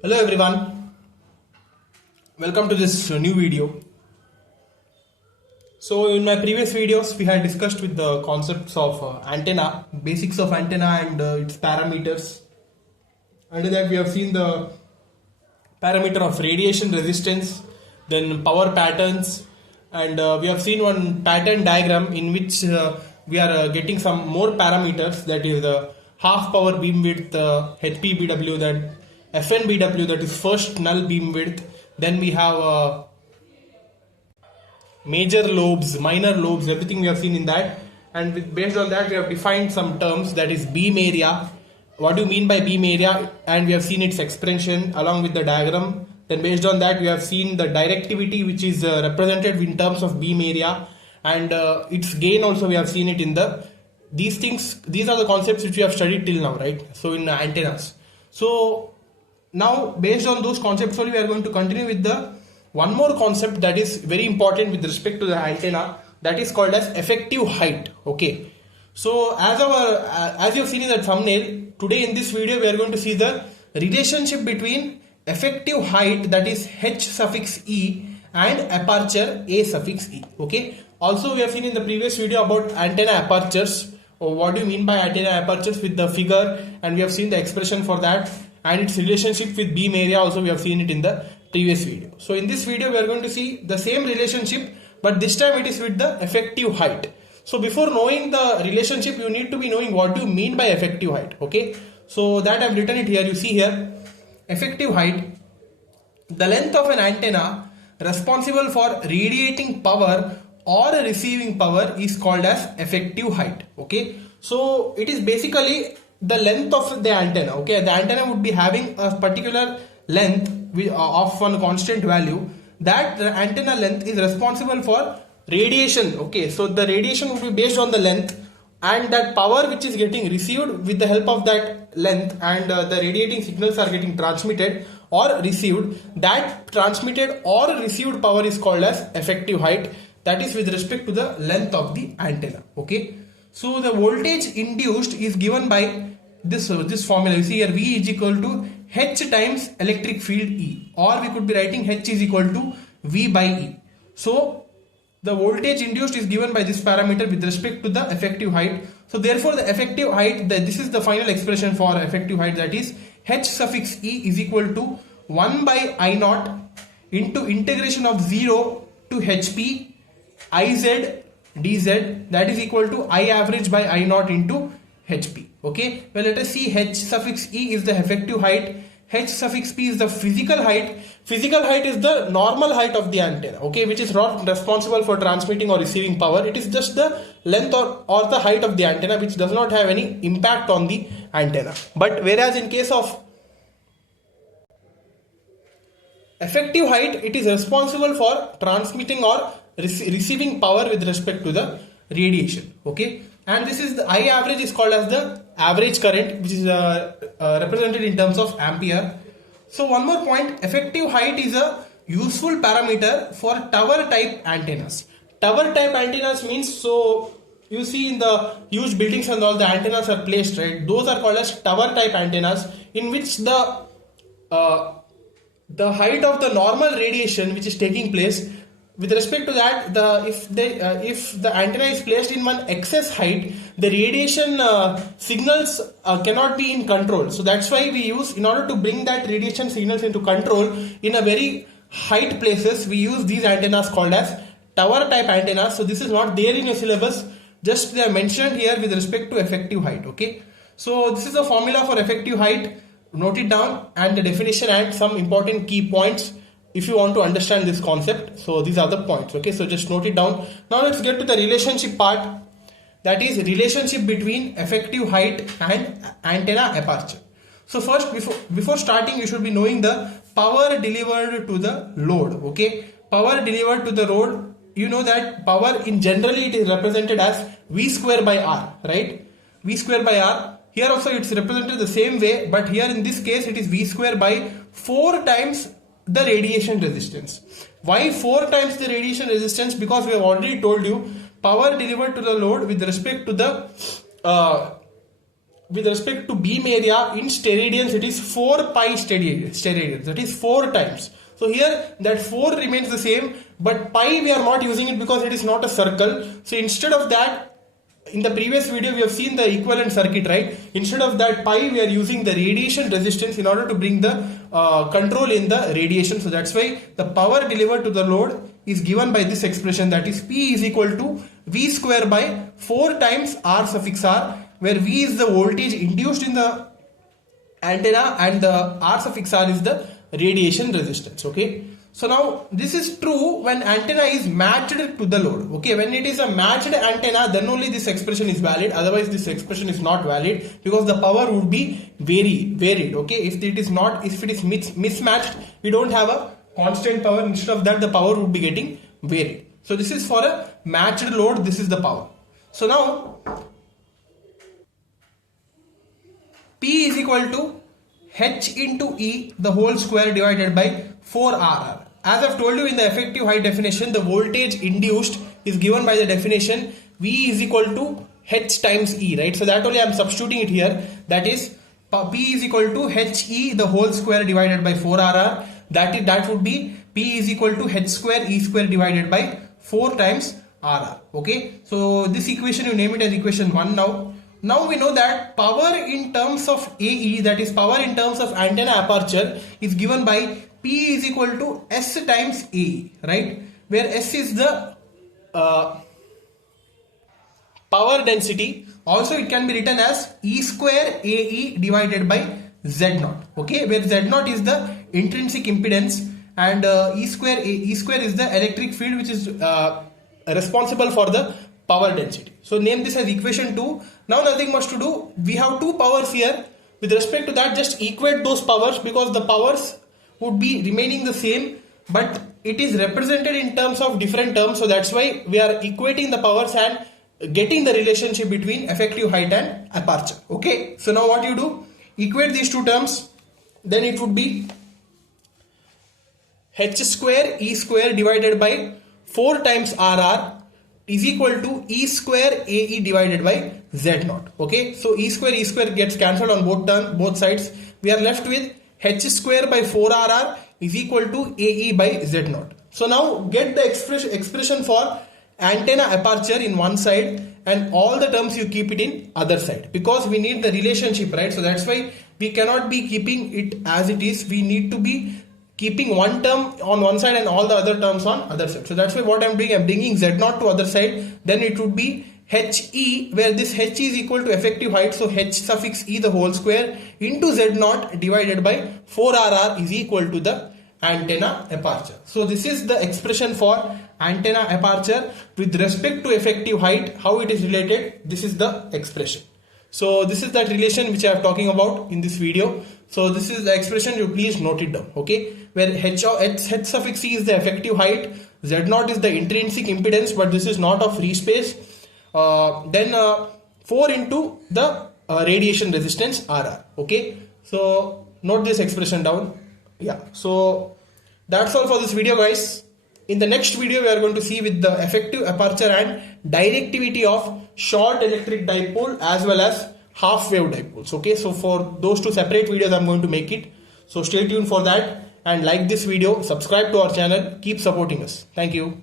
Hello everyone, welcome to this new video. So in my previous videos we had discussed with the concepts of antenna, basics of antenna and its parameters. Under that we have seen the parameter of radiation resistance, then power patterns, and we have seen one pattern diagram in which we are getting some more parameters, that is the half power beam width, HPBW, then FNBW, that is first null beam width. Then we have major lobes, minor lobes, everything we have seen in that. And based on that we have defined some terms, that is beam area. What do you mean by beam area? And we have seen its expression along with the diagram. Then based on that we have seen the directivity, which is represented in terms of beam area, and its gain also we have seen it in these are the concepts which we have studied till now, right? So in antennas. So now based on those concepts only we are going to continue with the one more concept that is very important with respect to the antenna, that is called as effective height. Okay, so as you have seen in the thumbnail, today in this video we are going to see the relationship between effective height, that is h suffix e, and aperture a suffix e. Okay, also we have seen in the previous video about antenna apertures, or what do you mean by antenna apertures with the figure, and we have seen the expression for that, and its relationship with beam area also we have seen it in the previous video. So in this video we are going to see the same relationship, but this time it is with the effective height. So before knowing the relationship you need to be knowing what do you mean by effective height. Okay, so that I have written it here. You see here, effective height, the length of an antenna responsible for radiating power or receiving power is called as effective height. Okay, so it is basically the length of the antenna. Okay, the antenna would be having a particular length of one constant value. That antenna length is responsible for radiation. Okay, so the radiation would be based on the length, and that power which is getting received with the help of that length, and the radiating signals are getting transmitted or received, that transmitted or received power is called as effective height. That is with respect to the length of the antenna. Okay, so the voltage induced is given by this formula. You see here, V is equal to H times electric field E, or we could be writing H is equal to V by E. So the voltage induced is given by this parameter with respect to the effective height. So therefore the effective height, this is the final expression for effective height, that is H suffix E is equal to 1 by I naught into integration of 0 to HP Iz dz, that is equal to I average by I naught into HP. Okay, well let us see. H suffix E is the effective height, H suffix P is the physical height. Physical height is the normal height of the antenna, okay, which is not responsible for transmitting or receiving power. It is just the length or the height of the antenna, which does not have any impact on the antenna. But whereas in case of effective height, it is responsible for transmitting or receiving power with respect to the radiation. Okay, and this is the I average is called as the average current, which is represented in terms of ampere. So one more point, effective height is a useful parameter for tower type antennas. Tower type antennas means, so you see in the huge buildings and all the antennas are placed, right? Those are called as tower type antennas, in which the height of the normal radiation which is taking place, with respect to that, if the antenna is placed in one excess height, the radiation signals cannot be in control. So that's why we use, in order to bring that radiation signals into control in a very height places, we use these antennas called as tower type antennas. So this is not there in your syllabus, just they are mentioned here with respect to effective height. Okay, so this is the formula for effective height. Note it down, and the definition and some important key points if you want to understand this concept. So these are the points. Okay, so just note it down. Now let's get to the relationship part, that is relationship between effective height and antenna aperture. So first, before starting, you should be knowing the power delivered to the load. Okay, power delivered to the load, you know that power in generally it is represented as V square by R, right? V square by R. Here also it's represented the same way, but here in this case it is V square by 4 times the radiation resistance. Why 4 times the radiation resistance? Because we have already told you power delivered to the load with respect to the with respect to beam area in steradians, it is 4 pi steradians, that is 4 times. So here that 4 remains the same, but pi we are not using it because it is not a circle. So instead of that, in the previous video we have seen the equivalent circuit, right? Instead of that pi we are using the radiation resistance in order to bring the control in the radiation. So that's why the power delivered to the load is given by this expression, that is P is equal to V square by 4 times R suffix R, where V is the voltage induced in the antenna and the R suffix R is the radiation resistance. Okay, so now this is true when antenna is matched to the load. Okay, when it is a matched antenna, then only this expression is valid, otherwise this expression is not valid because the power would be varied. Okay, if it is mismatched, we don't have a constant power. Instead of that, the power would be getting varied. So this is for a matched load, this is the power. So now P is equal to H into E the whole square divided by 4RR. As I've told you in the effective height definition, the voltage induced is given by the definition V is equal to H times E, right? So that only I'm substituting it here. That is P is equal to HE the whole square divided by 4RR. That would be P is equal to H square E square divided by 4 times RR. Okay, so this equation you name it as equation 1 now. Now we know that power in terms of AE, that is power in terms of antenna aperture, is given by P is equal to S times AE, right? Where S is the power density. Also it can be written as E square AE divided by Z0. Okay, where Z0 is the intrinsic impedance and E square is the electric field which is responsible for the power density. So name this as equation 2. Now nothing much to do. We have two powers here. With respect to that, just equate those powers because the powers would be remaining the same, but it is represented in terms of different terms. So that's why we are equating the powers and getting the relationship between effective height and aperture. Okay, so now what you do, equate these two terms, then it would be H square E square divided by 4 times RR is equal to E square AE divided by Z0. Okay, so E square gets cancelled on both sides. We are left with H square by 4RR is equal to AE by Z0. So now get the expression for antenna aperture in one side and all the terms you keep it in other side because we need the relationship, right? So that's why we cannot be keeping it as it is. We need to be keeping one term on one side and all the other terms on other side. So that's why what I'm doing, I'm bringing Z0 to other side. Then it would be HE, where this H is equal to effective height. So H suffix E the whole square into Z0 divided by 4RR is equal to the antenna aperture. So this is the expression for antenna aperture with respect to effective height. How it is related? This is the expression. So this is that relation which I am talking about in this video. So this is the expression, you please note it down. Okay, where H suffix E is the effective height, Z0 is the intrinsic impedance, but this is not of free space. Then 4 into the radiation resistance RR. Okay, so note this expression down. Yeah, so that's all for this video, guys. In the next video we are going to see with the effective aperture and directivity of short electric dipole as well as half wave dipoles. Okay, so for those two separate videos I'm going to make it. So stay tuned for that and like this video, subscribe to our channel, keep supporting us. Thank you.